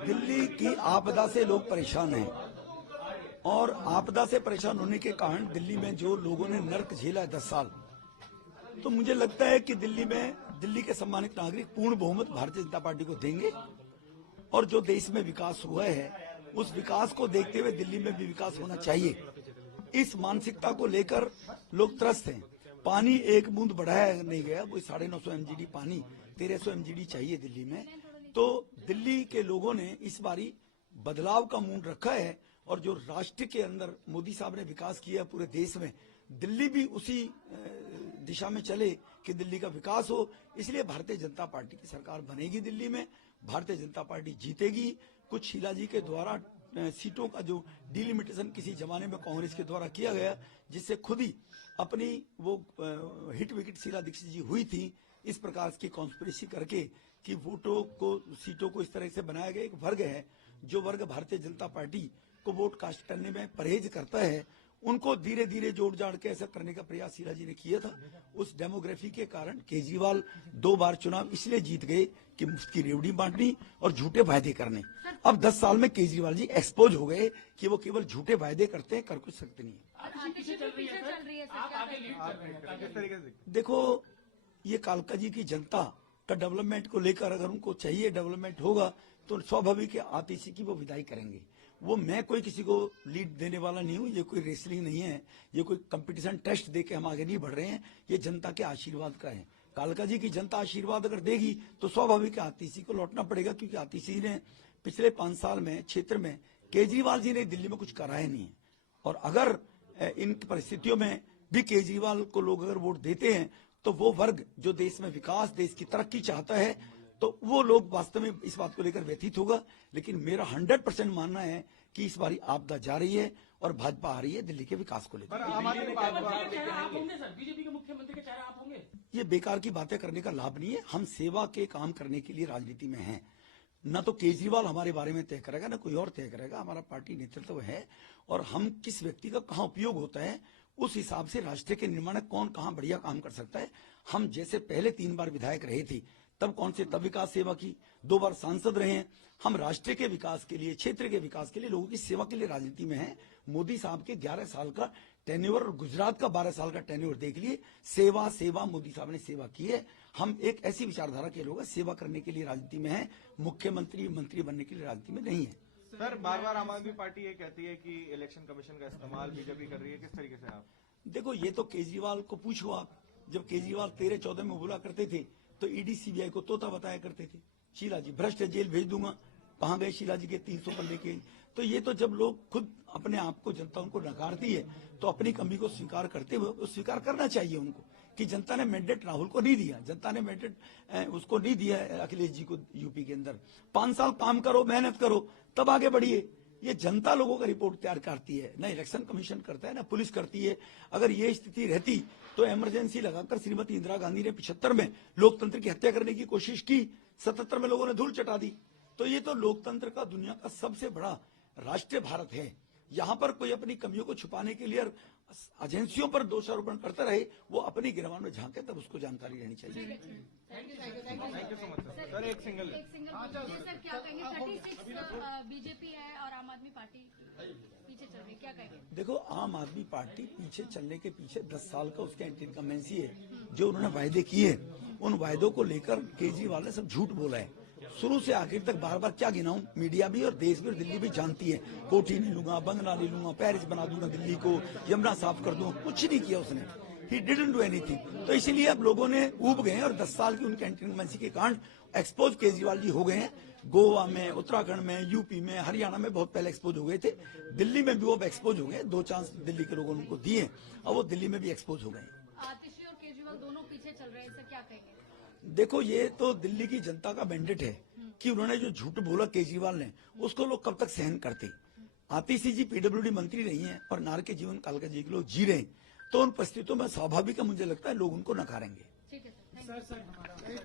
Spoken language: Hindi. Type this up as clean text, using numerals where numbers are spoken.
दिल्ली की आपदा से लोग परेशान हैं और आपदा से परेशान होने के कारण दिल्ली में जो लोगों ने नर्क झेला है 10 साल, तो मुझे लगता है कि दिल्ली के सम्मानित नागरिक पूर्ण बहुमत भारतीय जनता पार्टी को देंगे और जो देश में विकास हुआ है उस विकास को देखते हुए दिल्ली में भी विकास होना चाहिए। इस मानसिकता को लेकर लोग त्रस्त हैं। पानी एक बूंद बढ़ाया नहीं गया, वो 950 MGD पानी 1300 MGD चाहिए दिल्ली में। तो दिल्ली के लोगों ने इस बारी बदलाव का मूड रखा है और जो राष्ट्र के अंदर मोदी साहब ने विकास किया पूरे देश में, दिल्ली भी उसी दिशा में चले कि दिल्ली का विकास हो। इसलिए भारतीय जनता पार्टी की सरकार बनेगी दिल्ली में, भारतीय जनता पार्टी जीतेगी। कुछ शीला जी के द्वारा सीटों का जो डिलिमिटेशन किसी जमाने में कांग्रेस के द्वारा किया गया, जिससे खुद ही अपनी वो हिट विकेट शीला दीक्षित जी हुई थी, इस प्रकार की कॉन्स्पिरेसी करके कि वोटों को सीटों को इस तरह से बनाया गया। एक वर्ग है जो वर्ग भारतीय जनता पार्टी को वोट कास्ट करने में परहेज करता है, उनको धीरे धीरे जोड़ जाड़ के ऐसा करने का प्रयास शीला जी ने किया था। उस डेमोग्राफी के कारण केजरीवाल 2 बार चुनाव इसलिए जीत गए कि मुफ्त की रेवड़ी बांटनी और झूठे वायदे करने। अब 10 साल में केजरीवाल जी एक्सपोज हो गए कि वो केवल झूठे वायदे करते हैं, कर कुछ सकते नहीं है। देखो, ये कालका जी की जनता का डेवलपमेंट को लेकर अगर उनको चाहिए डेवलपमेंट होगा तो स्वाभाविक है आतिशी की वो विदाई करेंगे। वो मैं कोई किसी को लीड देने वाला नहीं हूँ, ये कोई रेसलिंग नहीं है, ये कोई कंपटीशन टेस्ट दे के हम आगे नहीं बढ़ रहे हैं, ये जनता के आशीर्वाद का है। कालका जी की जनता आशीर्वाद अगर देगी तो स्वाभाविक है आतिशी को लौटना पड़ेगा, क्योंकि आतिशी ने पिछले 5 साल में क्षेत्र में केजरीवाल जी ने दिल्ली में कुछ कराया नहीं है। और अगर इन परिस्थितियों में भी केजरीवाल को लोग अगर वोट देते हैं तो वो वर्ग जो देश में विकास, देश की तरक्की चाहता है, तो वो लोग वास्तव में इस बात को लेकर व्यथित होगा। लेकिन मेरा 100% मानना है कि इस बारी आपदा जा रही है और भाजपा आ रही है दिल्ली के विकास को लेकर। बीजेपी के मुख्यमंत्री के चेहरा आप होंगे? ये बेकार की बातें करने का लाभ नहीं है। हम सेवा के काम करने के लिए राजनीति में हैं। न तो केजरीवाल हमारे बारे में तय करेगा, न कोई और तय करेगा। हमारा पार्टी नेतृत्व है और हम किस व्यक्ति का कहाँ उपयोग होता है उस हिसाब से राष्ट्र के निर्माण में कौन कहाँ बढ़िया काम कर सकता है। हम जैसे पहले 3 बार विधायक रहे थे तब कौन से तब विकास सेवा की, 2 बार सांसद रहे हैं। हम राष्ट्र के विकास के लिए, क्षेत्र के विकास के लिए, लोगों की सेवा के लिए राजनीति में हैं। मोदी साहब के 11 साल का टेन्योर और गुजरात का 12 साल का टेन्योर देख लिए। सेवा सेवा मोदी साहब ने सेवा की है। हम एक ऐसी विचारधारा के लोग हैं, सेवा करने के लिए राजनीति में हैं, मुख्यमंत्री मंत्री बनने के लिए राजनीति में नहीं है। सर, बार बार आम आदमी पार्टी ये कहती है कि इलेक्शन कमीशन का इस्तेमाल बीजेपी कर रही है, किस तरीके से आप? देखो, ये तो केजरीवाल को पूछो आप। जब केजरीवाल 13-14 में बोला करते थे तो ईडी सीबीआई को तोता बताया करते थे। शीला जी भ्रष्ट है, जेल भेज दूंगा। कहाँ गए शीला जी के 300 पल्ले के? तो ये तो जब लोग खुद अपने आप को, जनता उनको नकारती है तो अपनी कमी को स्वीकार करते हुए स्वीकार करना चाहिए उनको कि जनता ने मैंडेट राहुल को नहीं दिया, जनता ने मैंडेट उसको नहीं दिया अखिलेश जी को यूपी के अंदर। 5 साल काम करो, मेहनत करो, तब आगे बढ़िए। ये जनता लोगों का रिपोर्ट तैयार करती है, ना इलेक्शन कमीशन करता है, ना पुलिस करती है। अगर ये स्थिति रहती तो इमरजेंसी लगाकर श्रीमती इंदिरा गांधी ने 75 में लोकतंत्र की हत्या करने की कोशिश की, 77 में लोगों ने धूल चटा दी। तो ये तो लोकतंत्र का दुनिया का सबसे बड़ा राष्ट्र भारत है। यहाँ पर कोई अपनी कमियों को छुपाने के लिए एजेंसियों पर दोषारोपण करता रहे, वो अपनी गिरवान में झांके, तब उसको जानकारी रहनी चाहिए। Thank you so much sir. एक सिंगल सर, क्या कहेंगे? 36 बीजेपी है और आम आदमी पार्टी पीछे चल रही है, क्या कहेंगे? देखो, आम आदमी पार्टी पीछे चलने के पीछे 10 साल का उसका एंटी इनकम्बेंसी है। जो उन्होंने वायदे किए, उन वायदों को लेकर केजरीवाल ने सब झूठ बोला है। शुरू से आखिर तक बार बार क्या गिनाऊं, मीडिया भी और देश भी और दिल्ली भी जानती है। कोठी नहीं लूंगा, बंगला नहीं लूंगा, पेरिस बना दूंगा दिल्ली को, यमुना साफ कर दूंगा, कुछ नहीं किया उसने। He didn't do anything। तो इसीलिए अब लोगों ने ऊब गए और 10 साल की उनके एंटी इनकम्बेंसी के कारण एक्सपोज केजरीवाल जी हो गए हैं। गोवा में, उत्तराखंड में, यूपी में, हरियाणा में बहुत पहले एक्सपोज हो गए थे। दिल्ली में भी वो एक्सपोज हो गए। 2 चांस दिल्ली के लोगों ने उनको दिए, अब वो दिल्ली में भी एक्सपोज हो गए। आतिशी और केजरीवाल दोनों पीछे चल रहे हैं, इससे क्या कहेंगे? देखो, ये तो दिल्ली की जनता का मैंडेट है कि उन्होंने जो झूठ बोला केजरीवाल ने, उसको लोग कब तक सहन करते। आतिशी जी पीडब्ल्यूडी मंत्री रही हैं और नार के जीवन काल का जी के लोग जी रहे हैं, तो उन परिस्थितियों में स्वाभाविक है, मुझे लगता है लोग उनको नकारेंगे। ठीक है सर।